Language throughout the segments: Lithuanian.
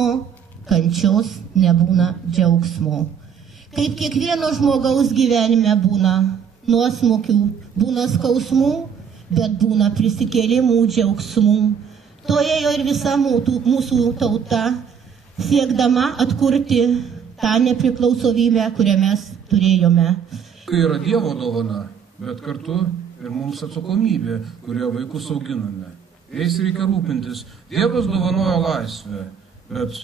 skausmo, kančios nebūna džiaugsmo. Kaip kiekvieno žmogaus gyvenime būna nuosmukių, būna skausmų, bet būna prisikėlimų, džiaugsmų. To ėjo ir visa mūsų tauta, siekdama atkurti tą nepriklausomybę, kurią mes turėjome. Tai yra Dievo dovana, bet kartu ir mums atsakomybė, kurioje vaikus auginame. Jais reikia rūpintis. Dievas dovanoja laisvę, bet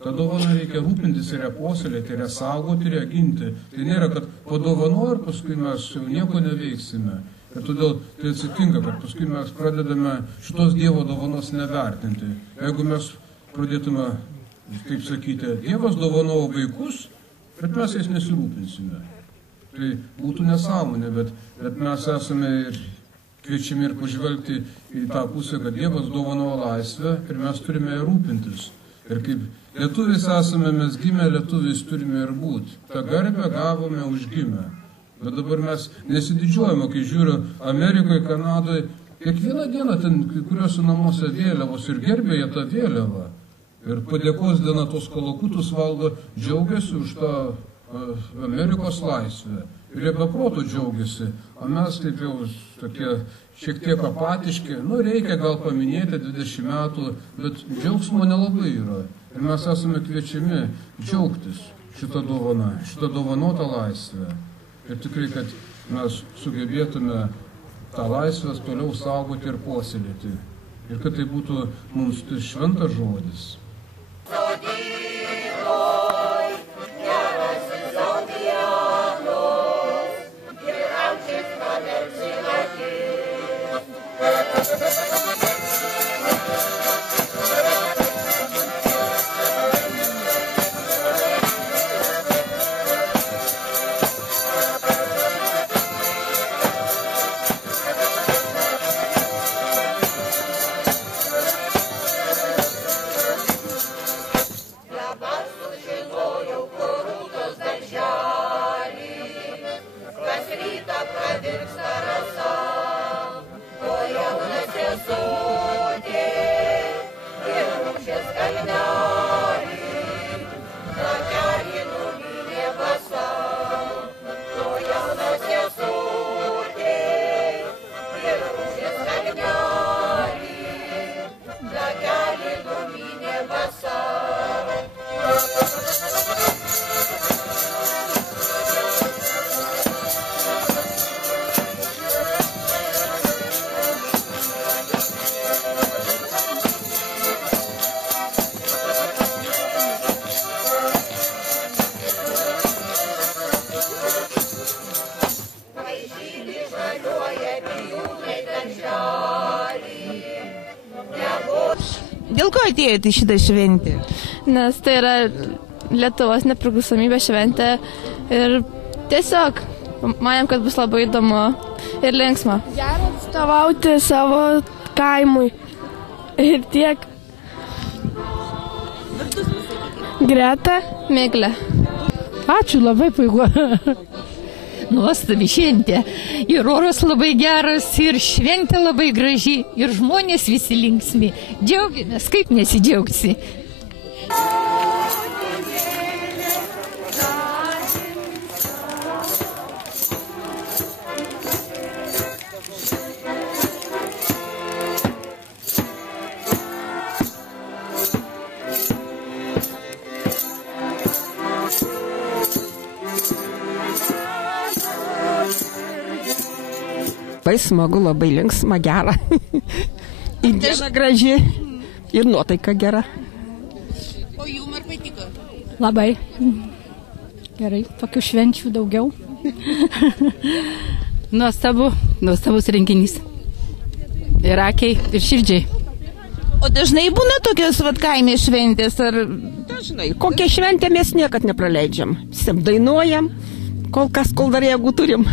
tą dovaną reikia rūpintis ir ją puoselėti, ir ją saugoti, ir ją ginti. Tai nėra, kad padovanoja ir paskui mes jau nieko neveiksime. Ir todėl tai atsitinka, kad paskui mes pradedame šitos Dievo dovanos nevertinti. Jeigu mes pradėtume, kaip sakyti, Dievas dovanoja vaikus, bet mes jais nesirūpinsime. Tai būtų nesąmonė, bet mes esame ir kviečiami ir pažvelgti į tą pusę, kad Dievas dovanoja laisvę ir mes turime ją rūpintis. Ir kaip lietuviais esame, mes gimę lietuviais turime ir būti. Ta garbę gavome užgimę. Bet dabar mes nesididžiuojame, kai žiūriu Amerikoje, Kanadoje, kiekvieną dieną ten kai kuriuose namuose vėliavos ir gerbė jie tą vėliavą. Ir padėkos dieną tos kalakutus valgo, džiaugiasi už tą Amerikos laisvę. Ir jie be proto džiaugiasi. O mes taip jau tokie šiek tiek apatiški, reikia gal paminėti 20 metų, bet džiaugsmo nelabai yra. Ir mes esame kviečiami džiaugtis šitą dovaną, šitą dovanotą laisvę. Ir tikrai, kad mes sugebėtume tą laisvę toliau saugoti ir puoselėti. Ir kad tai būtų mums šventas žodis. Dėl ko atėjote į šitą šventę? Nes tai yra Lietuvos nepriklausomybės šventė ir tiesiog manėm, kad bus labai įdomu ir linksma. Gera atstovauti savo kaimui ir tiek. Greta. Miglė. Ačiū, labai puiku. Nuostabi šventė. Ir oras labai geras, ir šventė labai graži, ir žmonės visi linksmi. Džiaugiamės, kaip nesidžiaugsi. Labai smagu, labai linksma, gera. Ir diena graži, ir nuotaika gera. O jums ar patiko? Labai. Gerai, tokių švenčių daugiau. Nuostabus renginys. Ir akiai, ir širdžiai. O dažnai būna tokios kaime šventės, ar... Dažnai. Kokią šventę mes niekad nepraleidžiam. Visiem dainuojam, kol dar jėgų turim.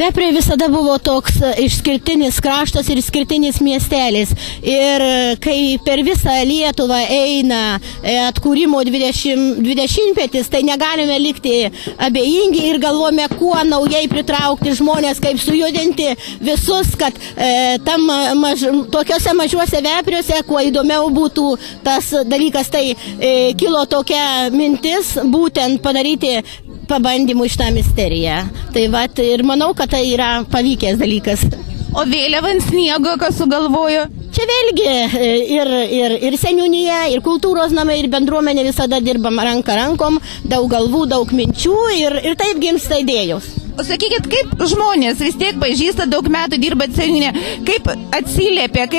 Vepriai visada buvo toks išskirtinis kraštas ir išskirtinis miestelis. Ir kai per visą Lietuvą eina atkūrimo 20-metis, tai negalime likti abejingi ir galvome, kuo naujai pritraukti žmonės, kaip sujudinti visus, kad tokiuose mažuose vepriuose, kuo įdomiau būtų tas dalykas. Tai kilo tokia mintis būtent padaryti pabandymų iš tą misteriją. Tai vat, ir manau, kad tai yra pavykęs dalykas. O vėliava ant sniego, kas sugalvojo? Čia vėlgi ir seniūnija, ir kultūros namai, ir bendruomenė visada dirbam ranka rankom, daug galvų, daug minčių ir taip gimsta idėjos. O sakykit, kaip žmonės vis tiek pažįsta, daug metų dirbat seniūnė, kaip atsiliepia,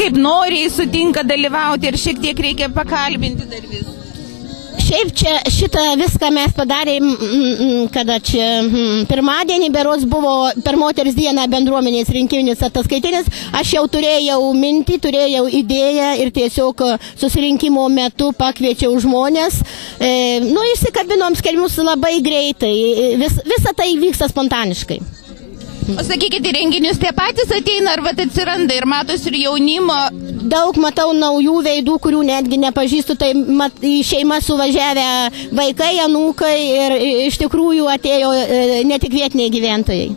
kaip noriai sutinka dalyvauti ir šiek tiek reikia pakalbinti dar vis? Šiaip čia šitą viską mes padarėm, kada čia pirmadienį berods buvo per moters dieną bendruomenės rinkiminis ataskaitinis. Aš jau turėjau mintį, turėjau idėją ir tiesiog susirinkimo metu pakviečiau žmonės. Išsikabinom skelbimus labai greitai. Visa tai vyksta spontaniškai. O sakykite, renginius tie patys ateina, ar atsiranda ir matos ir jaunimo? Daug matau naujų veidų, kurių netgi nepažįstu, tai į šeimą suvažiavę vaikai, anūkai ir iš tikrųjų atėjo ne tik vietiniai gyventojai.